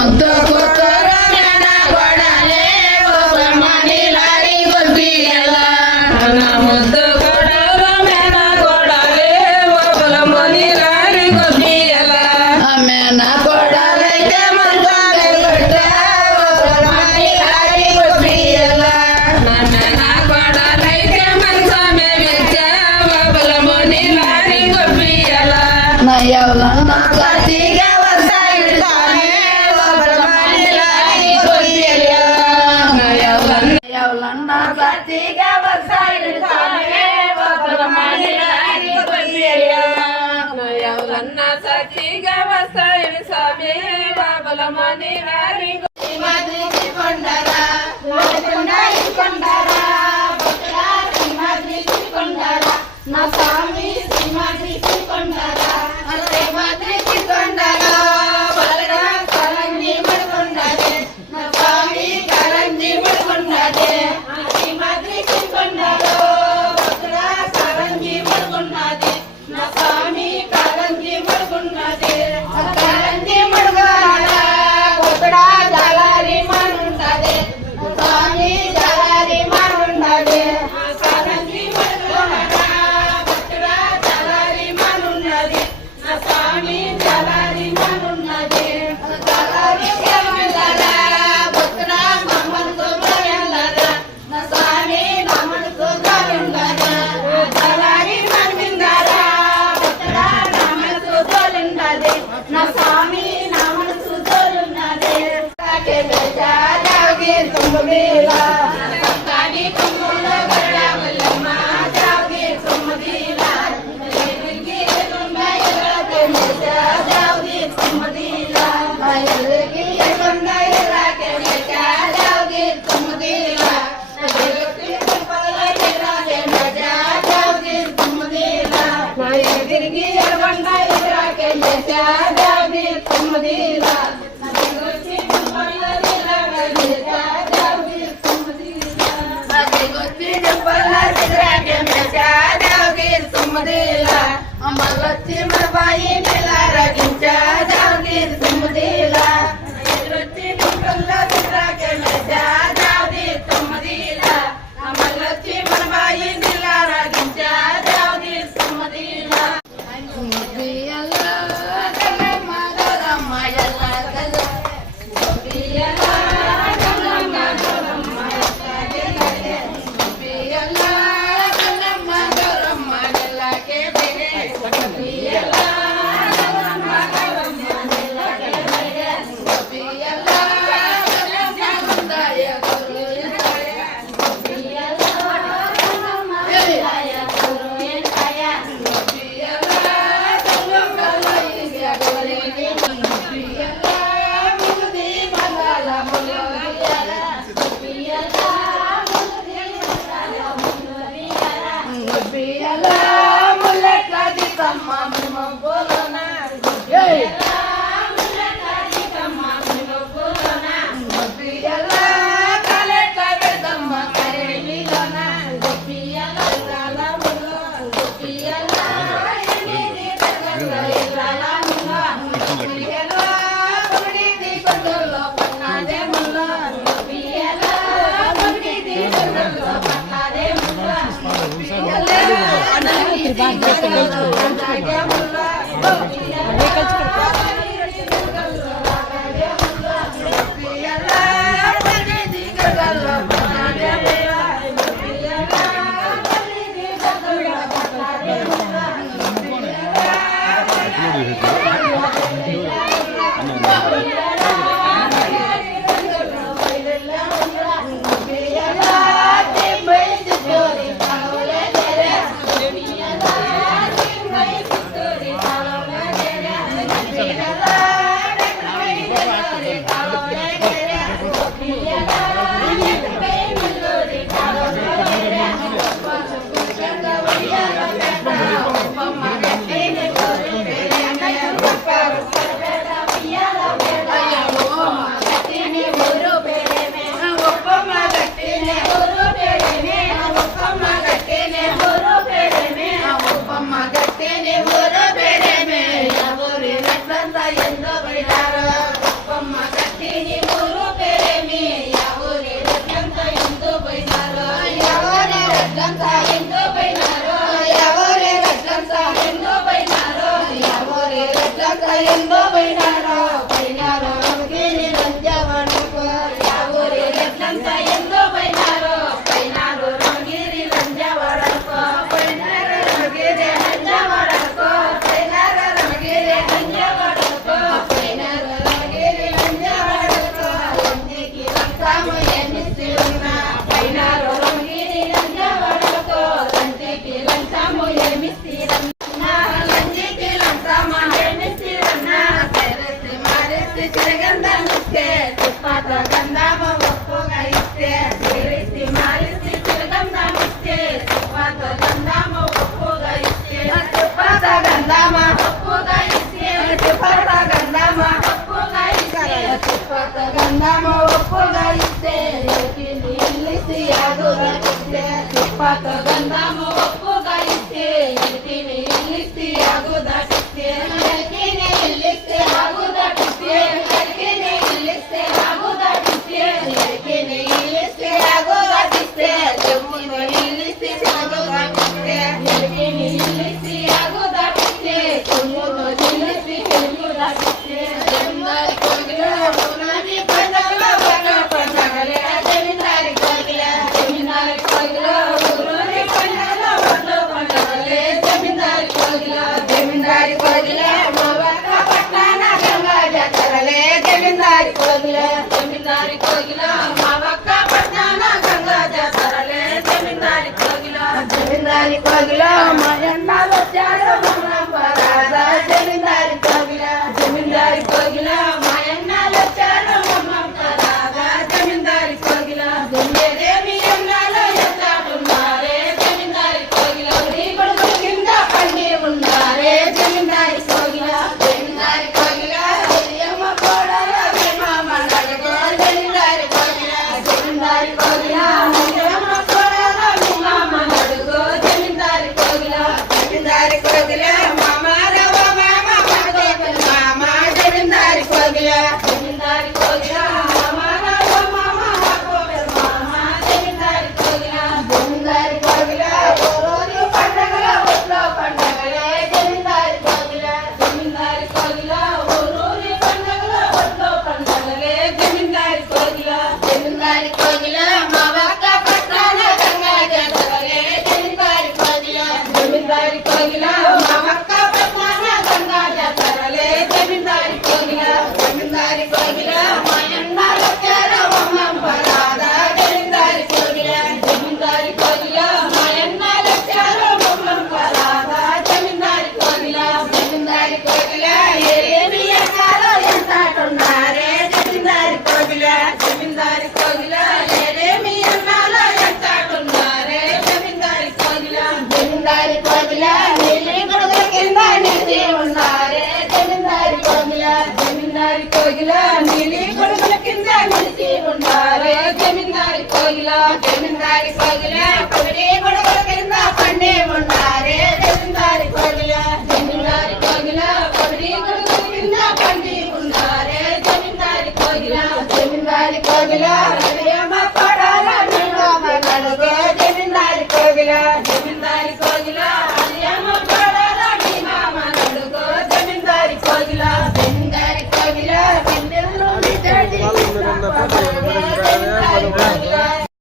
ಮುದ್ದು ಕೂತರು ಮ್ಯಾನ ಕೊಡಲೆ ಒಬ್ಬ ಮನಿ ಲಾರಿ ಗೊಬ್ಬಿಯಲ್ಲ ನನ್ನ ಮುದ್ದು ಕೊಡರು ಮ್ಯಾನ ಕೊಡಲೆ ಒಬ್ಬ ಮನಿ ಲಾರಿ ಗೊಬ್ಬಿಯಲ್ಲ ಮ್ಯಾನ ಕೊಡಲೈತೆ ಮಲ್ಕೊಂಡೆ ಕೊಟ್ಟ ಒಬ್ಬ ಮನಿ ಲಾರಿ ಗೊಬ್ಬಿಯಲ್ಲ ಮ್ಯಾನ ಕೊಡಲೈತೆ ಮನ್ಸ ಮೇವಿಚ್ಚ ಒಬ್ಬ ಮನಿ ಲಾರಿ ಗೊಬ್ಬಿಯಲ್ಲ ನಯವ್ವನ ಕತ್ತಿಗೆ ವರ್ಷ ಇಡ್ತಾನೆ ಒಬ್ಬ ಮನಿ ಲಾರಿ ಗೊಬ್ಬಿಯಲ್ಲ ನಯವ್ವನ ಕತ್ತಿಗೆ ವರ್ಷ ಇಡ್ತಾನೆ ಒಬ್ಬ ಮನಿ ಲಾರಿ ಗೊಬ್ಬಿಯಲ್ಲ ನಯವ್ವನ ಸತ್ತಿಗೆ ವರ್ಷ ಇಡ್ಸಾಮಿ ಒಬ್ಬ ಮನಿ ಲಾರಿ ಕೊಂಡರ ಕೊಂಡರ ಕೊಂಡರ ನಾ ಸ್ವಾಮಿ ಕೊಂಡರ ಅಲ್ಲೇ ಮಾದ್ರಿ ಕೊಂಡರ ಬಲಗ ಕರಂಜಿ ಮಾಡ್ಕೊಂಡರೆ ನಾ ಸ್ವಾಮಿ ಕರಂಜಿ ಮಾಡ್ಕೊಂಡರೆ ಮಾದ್ರಿ ಕೊಂಡರ ಕರಂಜಿ ಮಾಡ್ಕೊಂಡರೆ ನಾ ಸ್ವಾಮಿ ಕರಂಜಿ ಮಾಡ್ಕೊಂಡರೆ ಕರಂಜಿ ಮಾಡ್ಕೊಂಡ ಕೊತ್ತಡ ಜಾಲಾರಿ ಮಾಡುಂಡದೆ ಸ್ವಾಮಿ ಜಾಲಾರಿ ಮಾಡುಂಡದೆ ಕರಂಜಿ ಮಾಡ್ಕೊಂಡ ಕೊತ್ತಡ ಜಾಲಾರಿ ಮಾಡುಂಡದೆ ನಾ ಸ್ವಾಮಿ ಜಾಲಾರಿ ಮಾಡುಂಡದೆ ಜಾಲಾರಿ ಕೇಳಂದರ ಕೊತ್ತಡ ನಮ್ಮಂದು ಬರೆಯಂದರ ನಾ ಸ್ವಾಮಿ ನಮ್ಮಂದು ಬರೆಯಂದರ ಜಾಲಾರಿ ಮಾಡ್ಬಿಂದರ ಕೊತ್ತಡ ನಮ್ಮಂದು ಬರೆಯಂದದೆ ನಾ ಸ್ವಾಮಿ ನಮ್ಮಂದು ಬರೆಯಂದದೆ ಕಾಕೆ ಜಾಗೆ ತುಂಬಬೇಲ ಕಾಡಿ ತುಂಬಲ ಬರಡವಲ್ಲಮ್ಮ ಜಾಗೆ ತುಂಬದಿಲ್ಲ ಎಲ್ಲಿಗೆ ತುಂಬ ಇರಕ್ಕೆ ಜಾಗೆ ತುಂಬದಿಲ್ಲ ಎಲ್ಲಿಗೆ ತುಂಬ ಇರಕ್ಕೆ ಜಾಗೆ ತುಂಬದಿಲ್ಲ ಜಗತ್ತಿನ ತುಂಬಲ ಇರಕ್ಕೆ ಜಾಗೆ ತುಂಬದಿಲ್ಲ ಎದುರಿಗೆ ಬಂದ ಇರಕ್ಕೆ ಜಾಗೆ ತುಂಬದಿಲ್ಲ ಅಮಲತ್ತಿ ಮರಬಾಯಿ ನೆಲಾರಗಿಂಚ ಜಾಗೀರ್ ತುಂಬದಿಲ್ಲ ಎದುರತ್ತಿ ನಿಂಬಲ್ಲ ಸಿದ್ರಾಗೆ ಜಾಗೀರ್ ತುಂಬದಿಲ್ಲ ಅಮಲತ್ತಿ ಮರಬಾಯಿ ನೆಲಾರಗಿಂಚ ಜಾಗೀರ್ ತುಂಬದಿಲ್ಲ ತುಂಬದಿಲ್ಲ ಗಂಗಮ್ಮ ಗೌರಮ್ಮ ಎಲ್ಲ ತುಂಬದಿಲ್ಲ ಗಂಗಮ್ಮ ಗೌರಮ್ಮ ತುಂಬದಿಲ್ಲ ಗಂಗಮ್ಮ ಗೌರಮ್ಮ ಎಲ್ಲಕ್ಕೆ ಬೇರೆ ತುಂಬದಿಲ್ಲ ಗಂಗಮ್ಮ ಗೌರಮ್ಮ ಎಲ್ಲಕ್ಕೆ ಬೇರೆ ತುಂಬದಿಲ್ಲ ಗಂಗಮ್ಮ ಗುಂದಾಯ ಗುರು ಎಂದಾಯ ತುಂಬದಿಲ್ಲ ಗಂಗಮ್ಮ ಗುಂದಾಯ ಗುರು ಎಂದಾಯ ತುಂಬದಿಲ್ಲ ಗಂಗಮ್ಮ ಲೈಯ ಗುರುವಿಗೆ ತುಂಬದಿಲ್ಲ ಮುಗುದಿ ಮಲಾಲ ಮುಗುದಿಯಲ ತುಂಬದಿಲ್ಲ ಮುಗುದಿ ಮಲಾಲ ಮುಗುದಿಯಲ ತುಂಬದಿಲ್ಲ ಮುಲ್ಲಕಾದಿ ತಮ್ಮ ನಿಮ್ಮ ಬೋಲನ ತುಂಬದಿಲ್ಲ ಮುಲ್ಲಕಾದಿ ತಮ್ಮ ನಿಮ್ಮ ಬೋಲನ ತುಂಬದಿಲ್ಲ ಕಲೆ ಕವೆ ತಮ್ಮ ಕರೆ ಮಿಲನ ತುಂಬದಿಲ್ಲ ಲಾಲ ಮುಲ್ಲ ತುಂಬದಿಲ್ಲ ಎನಿದಿ ತಗಲ್ಲ ಇರಲ ಮುಲ್ಲ ತುಂಬದಿಲ್ಲ ಬುಡಿದಿ ಕೊಂಡಲ್ಲ ಪನ್ನಾದೆ ಮುಲ್ಲ ತುಂಬದಿಲ್ಲ ಬುಡಿದಿ ಕೊಂಡಲ್ಲ ಪನ್ನಾದೆ ಮುಲ್ಲ గంధమిస్తే తిప్పత గంధమ ఒప్పుగా ఇస్తే తిరిసి మాలిసి తిరగంధమిస్తే తిప్పత గంధమ ఒప్పుగా ఇస్తే తిప్పత గంధమ ఒప్పుగా ఇస్తే తిప్పత గంధమ ఒప్పుగా ఇస్తే తిప్పత గంధమ ఒప్పుగా ఇస్తే నిలిసి ఆగుదకిస్తే తిప్పత గంధమ ఒప్పుగా ఇస్తే నిలిసి ఆగుదకిస్తే నిలిసి ఆగుదకిస్తే నిలిసి ఆగుదకిస్తే నిలిసి ఆగుదకిస్తే జమ్మును నిలిసి ఆగుదకిస్తే నిలిసి ఆగుదకిస్తే జమ్మును నిలిసి ఆగుదకిస్తే జమీందారి కోగిల ఊరాని పండగల పండగలే జమీందారి కోగిల జమీందారి కోగిల ఊరాని పండగల పండగలే జమీందారి కోగిల జమీందారి కోగిల మవక్క పట్టణ గంగా జాతరలే జమీందారి కోగిల జమీందారి కోగిల మవక్క పట్టణ గంగా జాతరలే జమీందారి కోగిల జమీందారి కోగిల మయన్నాలు వచ్చారు మమ్మపరాద జమీందారి కోగిల జమీందారి కోగిల మయన్నాలు వచ్చారు మమ్మపరాద జమీందారి కోగిల దేవి అన్నాలో ఎత్తాడున్నారే జమీందారి కోగిల నీ కొడుకు కింద పండి ఉన్నారే జమీందారి కోగిల జమీందారి కోగిల అమ్మ కోడల మామ నడుగో జమీందారి కోగిల జమీందారి కోగిల అమ్మ కోడల మామ నడుగో జమీందారి కోగిల జమీందారి కోగిల మామ రవ మామ మామ జమీందారి కోగిల జమీందారి కోగిల మామ రవ మామ మామ జమీందారి కోగిల జమీందారి కోగిల ఓరోజు పండగల ఒట్లో పండగలే జమీందారి కోగిల జమీందారి కోగిల ఓరోజు పండగల ఒట్లో పండగలే జమీందారి కోగిల జమీందారి కోగిల మా వక్క పట్టణ గంగా జాతరలే జమీందారి కోగిల జమీందారి కోగిల మా వక్క పట్టణ గంగా జాతరలే జమీందారి కోగిల జమీందారి కోగిల మాయన్నాల చారవమ్మ పరాద జమీందారి కోగిల జమీందారి కోగిల మాయన్నాల చారవమ్మ పరాద జమీందారి కోగిల జమీందారి కోగిల ఏమి అన్నారో ఎంతటున్నారే జమీందారి కోగిల జమీందారి కోగిల ఏమి అన్నారో ఎంతటున్నారే జమీందారి కోగిల జమీందారి కోగిల నీలి గొడుగుల కింద నిలిచి ఉన్నారే జమీందారి కోగిల జమీందారి కోగిల నీలి గొడుగుల కింద నిలిచి ఉన్నారే జమీందారి కోగిల జమీందారి కోగిల పడి గొడుగుల కింద పండి ఉన్నారే జమీందారి కోగిల జమీందారి కోగిల పడి గొడుగుల కింద పండి ఉన్నారే జమీందారి కోగిల జమీందారి కోగిల అమ్మ కోడల నడుగో జమీందారి కోగిల